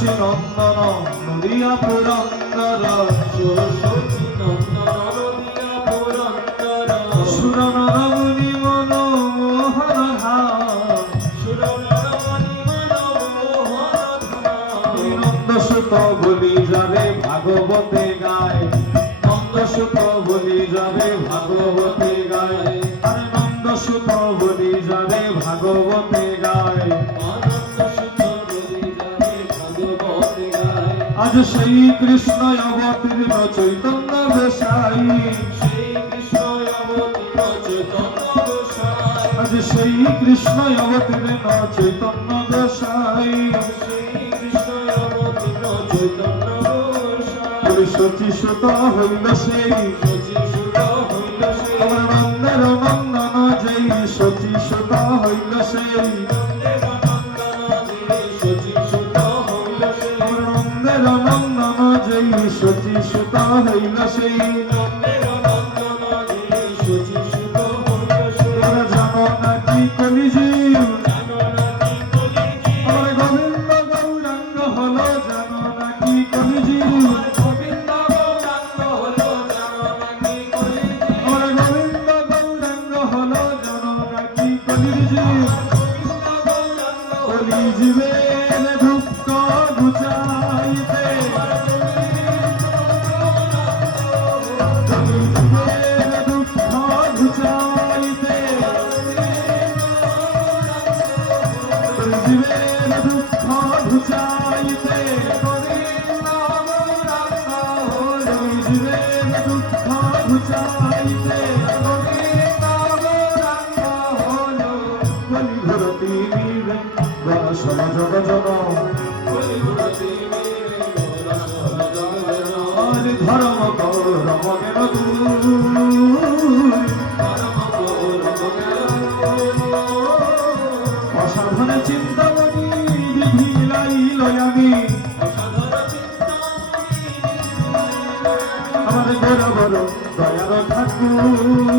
সরস্বতী নন্দন নদিয়া পুরন্দর সরস্বতী নন্দন নদিয়া পুরন্দর সুর নরমণি মনোমোহন ধাম সুর নরমণি মনোমোহন ধাম নন্দসুত বলি যাবে ভাগবতে গায় নন্দসুত বলি যাবে ভাগবতে গায় আরে নন্দসুত বলি যাবে ভাগবতে গায় আজ সেই কৃষ্ণ অবতীর্ণ চৈতন্য গোসাই আজ সেই কৃষ্ণ অবতীর্ণ চৈতন্য গোসাই সচি সুত হইল সেই নন্দের নন্দন যেই সচি সুত হইল সেই নন্দের নন্দন যেই সচি সুত হইল সেই জানো না কি কলিজীব আমার গোবিন্দ গৌরাঙ্গ হলো জানো না কি কলিজীব কলিজীবের দুঃখ ঘুচাইতে কলিজীবের দুঃখ ঘুচাইতে কলিজীবের দুঃখ ঘুচাইতে কলিজীবের দুঃখ ঘুচাইতে কলিঘরতি নিবে সমাজগ জন ধর্ম রমণের অসাধনে চিন্তামণি বিধিলাইল আমি আমাদের গৌরবর দয়ার ঠাকুর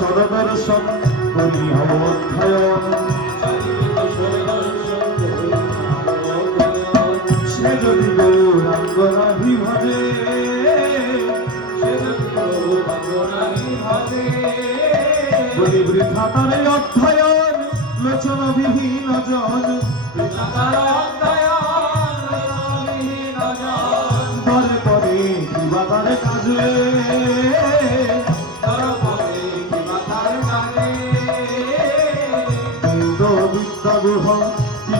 সরদর্শন করি অবধ্যায়ন সে যদি গৌরাঙ্গ নাহি ভজে বলি বৃথা তারে অধ্যয়ন লোচন বিহীন জন পরে পরে কিবা তারে কাজে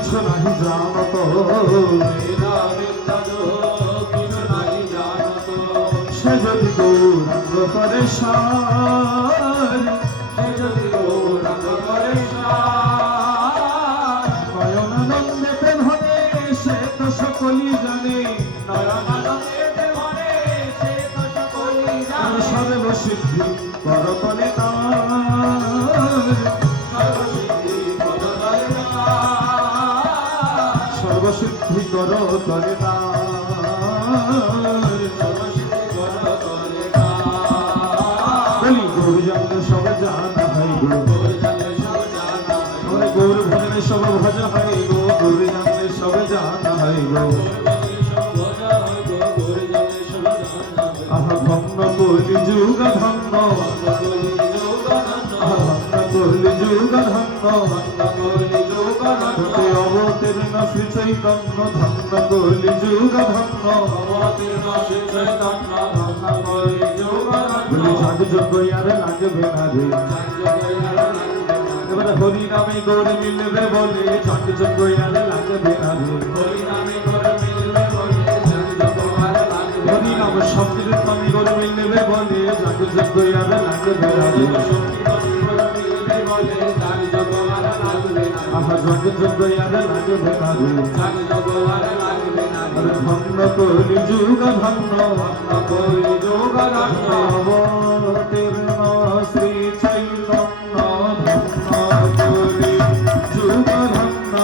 কিছু নাহি জানত সে যদি গৌরাঙ্গ করে সার নয়নানন্দেতে ভরে সে তো সকলই জানে সর্বসিদ্ধি করতলে তার সর্বসিদ্ধি কর করে বলি গৌর জানলে সব জানা হয় গো গৌর ভজনে সব ভজা হয় গো গৌর জানলে সব জানা হয় গো আহা ভগ্ন কলি যুগ ধন্য কলি যুগ ধন্য অবতীর্ণ শ্রী চৈতন্য ধন্য কলি যুগ ধন্য বলি ঝাঁক আর লাগবে না রে এবারে হরি নামে গৌরে মিলবে বলে ঝাঁক আর লাগবে না রে হরি নাম সংকীর্তনে গৌরে মিলবে যোগ্য আর লাগবে রাধে আহা যোগ্য আর লাগবে রাধে আরে ভন্ন কলি যুগ ভন্ন অবতীর্ণ শ্রী চৈতন্য ধন্য কলি যুগ ধন্য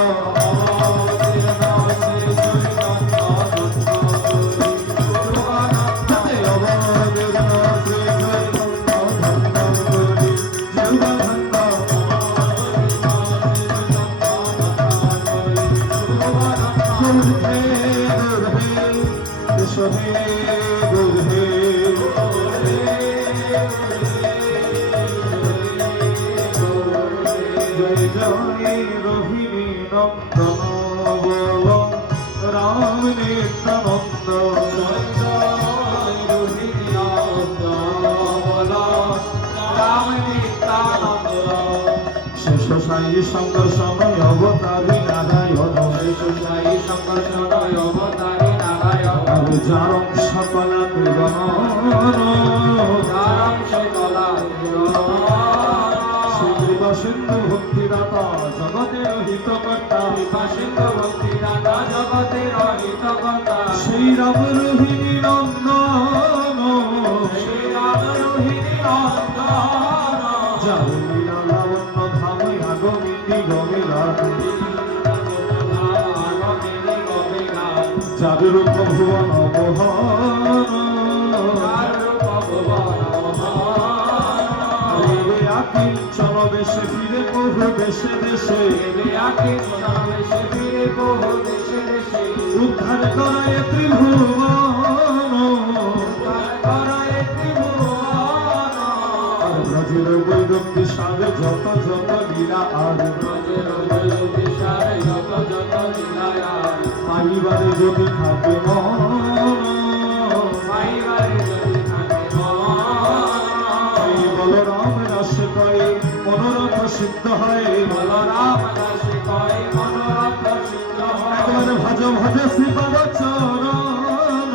জয় জয় রোহিণী নন্দন বল রাম নিত্যানন্দ জয় জয় রোহিণী নন্দন বল রাম নিত্যানন্দ শেষ সাই শঙ্কর সময় অবতারী নারায়ণ শেষ সাই শঙ্কর সময় অবতারী নারায়ণ আর যারং সকলা ত্রিগণ যারং সকলা সিন্ধু ভক্তিদাতা জগতের হিতকর্তা সিন্ধু ভক্তিদাতা জগতের হিতকর্তা শ্রীরাম রোহিণী নন্দন শ্রীরাম রোহিণী নন্দন যার লীলা লাবণ্য ধামে আগমিনী গমেরাত যার রূপ ভুবন মোহন চলো দেশে ফিরে বহু দেশে দেশে উদ্ধার করায় ত্রিভুবন ব্রজের বৈদক্তি সারে যত যত লীলা আর পাইবারে যদি থাকে মন বলরাম রাশে কয়ে মনোরথ সিদ্ধ হয় বলরাম রাশে কয়ে মনোরথ সিদ্ধ হয় একবার ভজ ভজ শ্রীপদ চরণ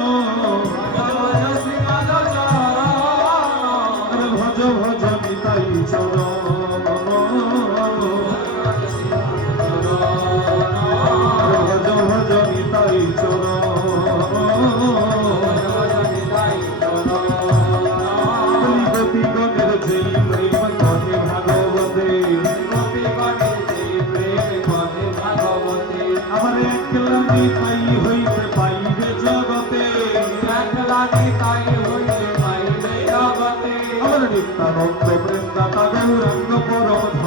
ভজ ভজ নিতাই চরণ ভজ ভজ নিতাই আমার একলা নিতাই হইতে পাইবে জগতে আমার নিত্যানন্দ বৃন্দাতা গৌরাঙ্গ পরধন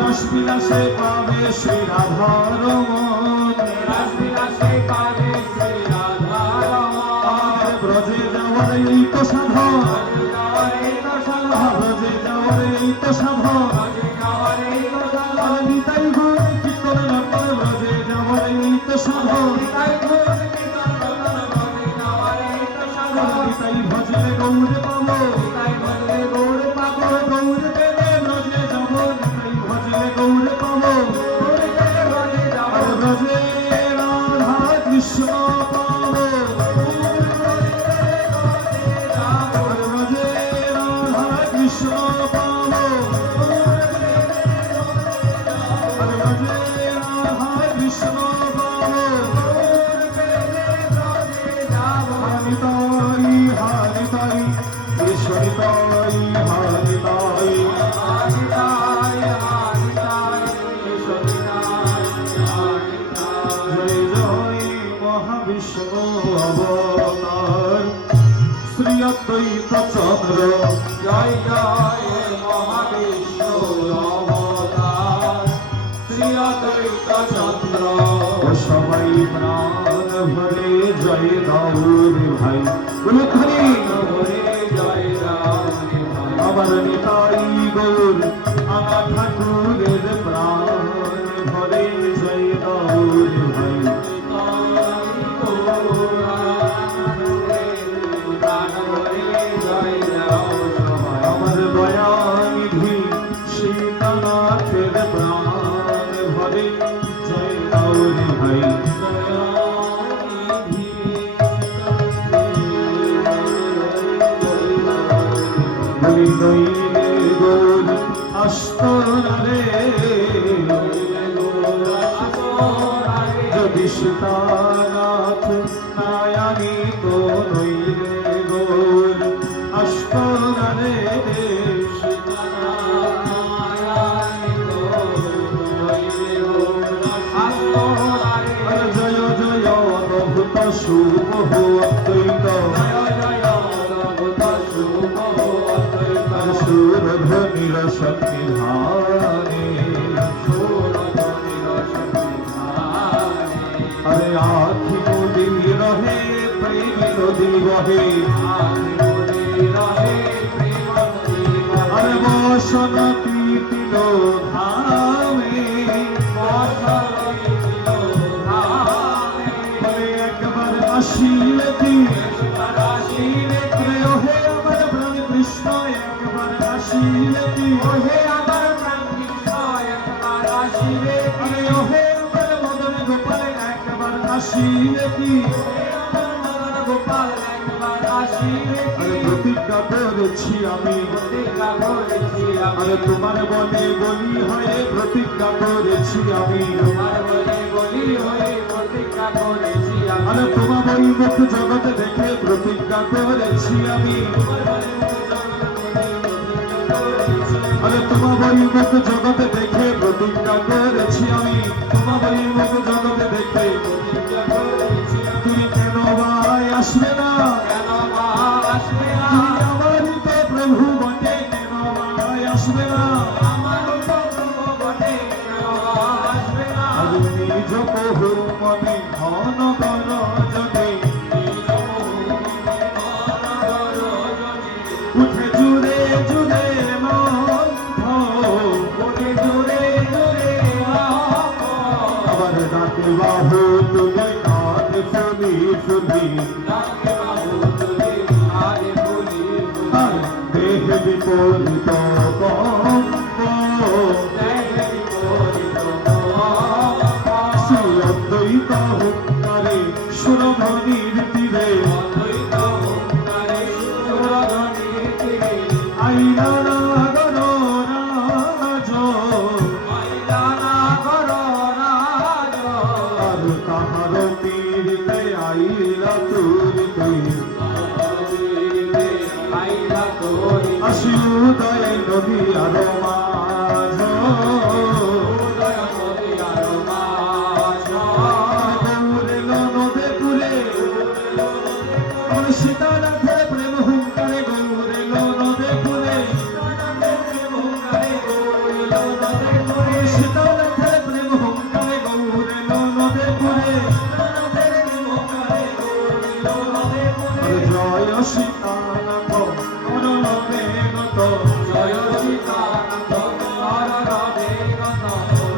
রসবিলাসে পাবে শ্রী রাধার ব্রজে যাওয়ার এই তো সাধন ব্রজে যাওয়ার এই তো সাধন নিতাই গুণ কীর্তন নটন ব্রজে যাওয়ার এই তো সাধন নিতাই ভজলে গৌরে পাবো গৌরে পেলে ব্রজে যাব নিতাই ভজলে গৌরে পাবো ব্রজে রাধা কৃষ্ণ পাবো ব্রজে রাধা কৃষ্ণ পাবো আসনারে যদি সীতানাথ নায়ানি তো নইলে গোর আসনারে জয় জয় অদ্ভুত শুভ অদ্বৈত সুরধ্বনির সন্নিধানে আরে আখি নদী রহে প্রেম নদী বহে আরে বসন পিতিল ধামে বলে একবার আসিলে কি ওহে আমার প্রাণ কৃষ্ণ একবার আসিলে কি আরে ওহে আমার মদন গোপাল একবার আসিলে কি আরে প্রতিজ্ঞা করেছি আমি আরে তোমার বনে বলি হয়ে প্রতিজ্ঞা করেছি আমি আরে তোমার ওই মুখ জগতে দেখে প্রতিজ্ঞা করেছি আমি আরে তোমার ওই মুখ জগতে দেখে প্রতিজ্ঞা করেছি আমি তোমার ওই মুখ জগতে দেখে তুমি কেন ভাই আসবে না তুমি আমার তো প্রভু বটে কেন ভাই আসবে না আমি নিজ প্রভু মনে ঘন কর যদি উঠে জুড়ে জুড়ে আবার ডাকে বাহু তুলে কাঁধ ফুলি ফুলি আর দেহ বিপরীত শ্রী অদ্বৈত হুঙ্কারে সুরধ্বনির তীরে আইলা নাগর রাজ আর তাহার তীরে আইলা তুরিতে আসি উদয় নদী আর মাঝ গৌরেল নদে কুলে আমার সীতানাথের প্রেম হুঙ্কারে গৌরেল নদে কুলে সীতানাথের প্রেম হুঙ্কারে গৌরেল নদে কুলে জয় সীতানাথ অরণবে গত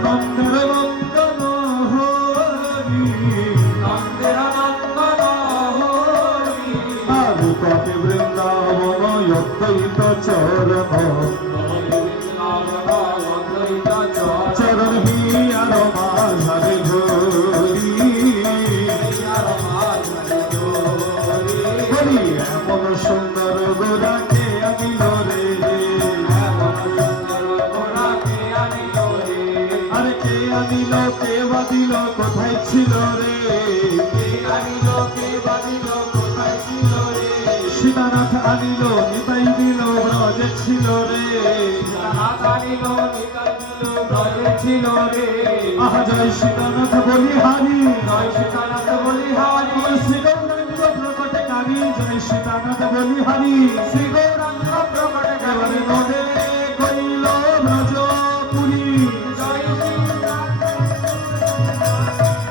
নন্দের নন্দন হরি আর কটে বৃন্দাবন অদ্বৈত চরণ চরণ হিয়ার মাঝারে ধরি বলি এমন সুন্দর গোরাকে আনিল রে আরে কে আনিল কে বাদিল কোথায় ছিল রে সীতানাথ আনিল নিতাই দিল ব্রজে ছিল রে আহা জয় সীতানাথ বলি হারি আমার শ্রী গৌরাঙ্গ প্রকটে কালী জয় সীতানাথ বলি হারি এবারে নদে কইল ব্রজপুরী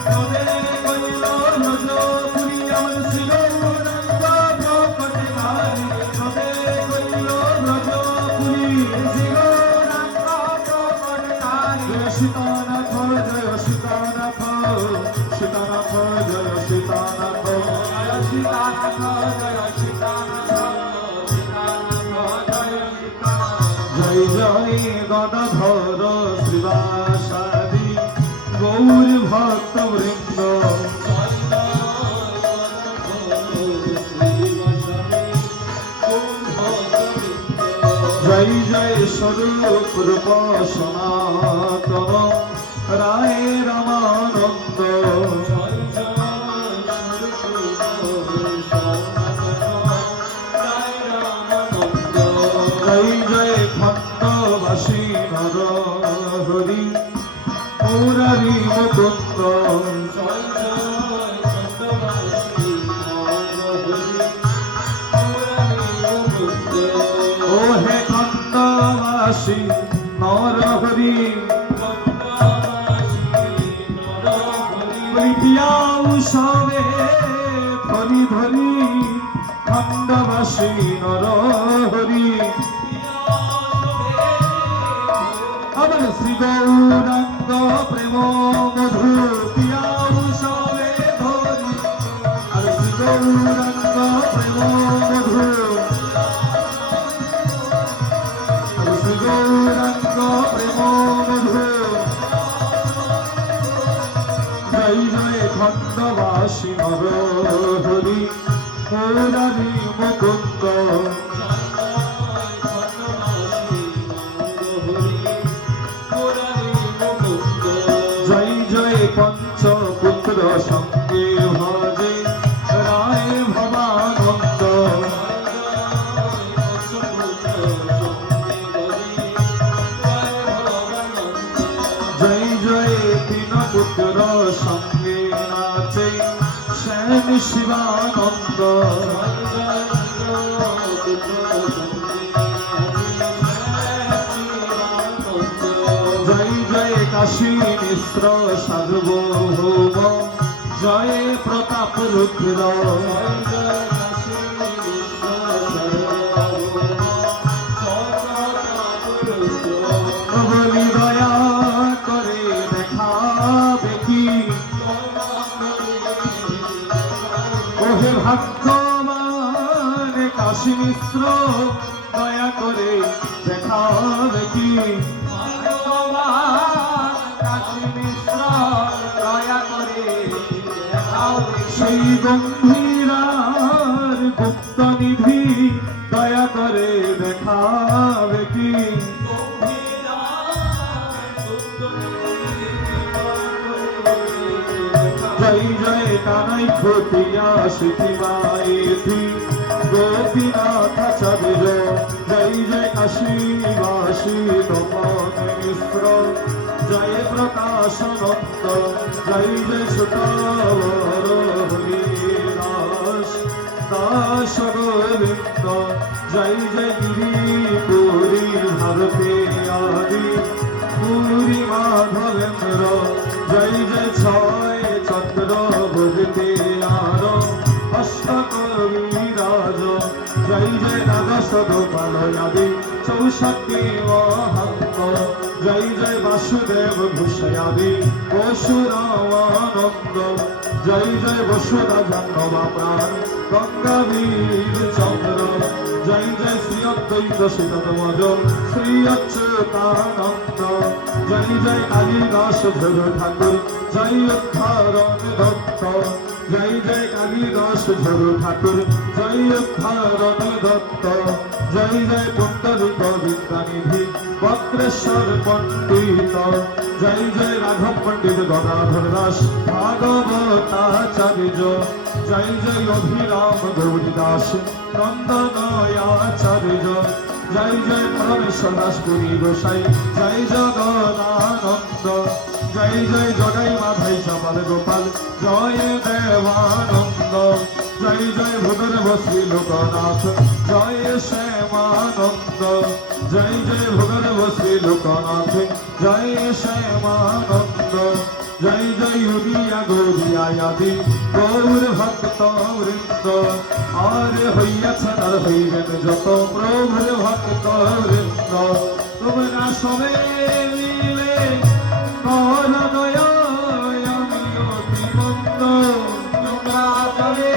নদে কইল ব্রজপুরী আমার শ্রী গৌরাঙ্গ প্রকটে কালী নদে কইল ব্রজপুরী জয় সীতানাথ জয় সীতানাথ সীতানাথ জয় সীতানাথ জয় জয় গদাধর শ্রীবাসাদি গৌর ভক্ত বৃন্দ জয় জয় জয় স্বরূপ রূপ সনাতন রায় রামানন্দ জয় জয় স্বরূপ সনাতন রায় রামানন্দ জয় জয় খণ্ডবাসী নর হরি মুরারি মুকুন্দ জয় জয় চন্দ্রবাসী নরহরি মুরারি মুকুন্দ ও হে খণ্ডবাসী নর হরি পিয়াউ সবে ধরি ধরি খণ্ডবাসী নর হরি আমার শ্রী গৌরাঙ্গ প্রেম মধু পিয়াউ সবে ধরি আর শ্রী গৌরাঙ্গ প্রেম মধু আর শ্রী গৌরাঙ্গ প্রেম মধু জয় জয় খণ্ডবাসী নর হরি মুরারি মুকুন্দ জয় জয় পঞ্চপুত্র সঙ্গে ভজে রায় ভবানন্দ জয় জয় তিন পুত্র সঙ্গে নাচে শ্যাম শিবানন্দ জয় জয় কাশী মিশ্র সার্বভৌম জয় প্রতাপ রুদ্র বলি দয়া করে দেখাবে কি ওহে ভাগ্যবান কাশী মিশ্র দয়া করে দেখাবে কি সেই গম্ভীরার গুপ্ত নিধি দয়া করে দেখাবে কি জয় জয় কানাই খতিয়া শিখিবায়েতি গোপীনাথ সবিজ জয় জয় কাশীবাসী তপন মিশ্র জয় প্রকাশনন্দ জয় জয় সুতবর হরিদাস দাস গোবিন্দ জয় জয় গিরিপুরী ভারতে আদি পুরী মাধবেন্দ্র জয় জয় ছয় চন্দ্র ভুজতে আর অষ্ট কবিরাজ জয় জয় নাগস গোপাল আদি চৌষট্টি মহান্ত জয় জয় বাসুদেব ভূষয়াদি পশুরামানন্দ জয় জয় বসুরাজন্মা প্রাণ গঙ্গাবীর চন্দ্র জয় জয় শ্রী অদ্বৈত শ্রীতমজ শ্রী অচ্যুতানন্দ জয় জয় কালিদাস ঝর ঠাকুর জয় উদ্ধারণ দত্ত জয় জয় কালিদাস ঝর ঠাকুর জয় উদ্ধারণ দত্ত জয় জয় পুণ্ডরিক বিদ্যানিধি বক্রেশ্বর পণ্ডিত জয় জয় রাঘব পণ্ডিত গদাধর দাস ভাগবতাচার্য জয় জয় অভিরাম গৌরী দাস নন্দনয়াচার্য জয় জয় পরমেশ্বর দাস পুরী গোসাই জয় জগদানন্দ জয় জয় জগাই মাধাই চাপাল গোপাল জয় দেবানন্দ জয় জয় ভূগর্ভ শ্রী লোকনাথ জয় শ্যামানন্দ জয় জয় ভূগর্ভ শ্রী লোকনাথ জয় শ্যামানন্দ জয় জয় উড়িয়া গৌরিয়া আদি গৌর ভক্ত বৃন্দ আর হইয়াছেন আর হইবেন যত প্রভুর ভক্ত বৃন্দ তোমরা সবে মিলে কর দয়া আমি অতি মন্দ তোমরা সবে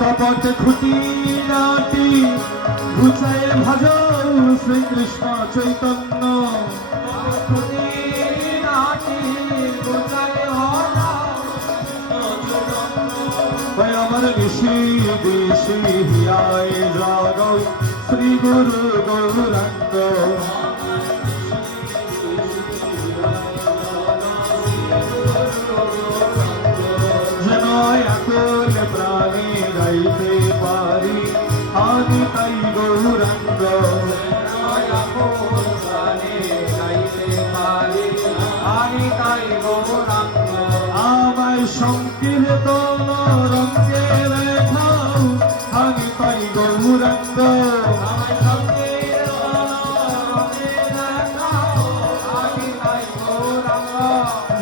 কপট খুঁটি নাটি ঘুচায় ভজ শ্রীকৃষ্ণ চৈতন্য আমার নিশি দিশি হিয়ায় জাগো শ্রী গুরু গৌরাঙ্গ যেন আকুল প্রাণে গাইতে পারি আমি তাই গৌরাঙ্গ আমায় সংকীর্তন রঙ্গে লেখাও আমি তাই গৌরাঙ্গ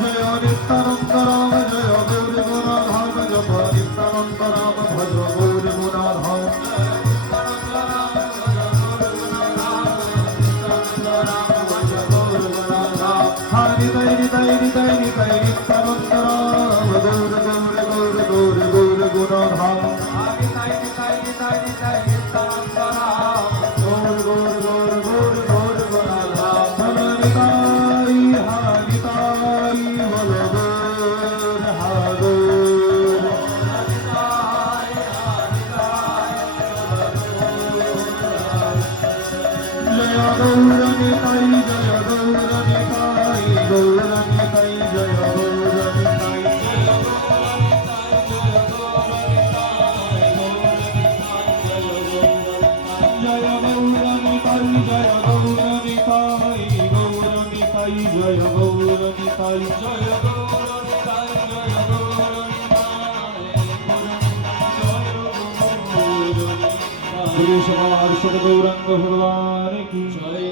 জয় নিত্যানন্দ রাম জয় গৌর গুণাধাম জপ নিত্যানন্দ রাম ভজ গৌর গুণাধাম হরি দৈ নিতাই নিতাই নিতাই নিত্যানন্দ রাম গৌর গৌর গৌর গৌর গৌর গুণাধাম গৌর গৌর গৌর গৌর গৌর গুণাধাম হরি নিতাই বল গৌর হাগৌর জয় গৌর নিতাই জয় গৌর নিতাই গৌর নিতাই জয় গৌর নিতাই জয় গৌর নিতাই জয় গৌর নিতাই গৌর নিতাই জয় গৌর নিতাই জয় গৌর সমার সদ গৌরাঙ্গ ভগবান কি জয়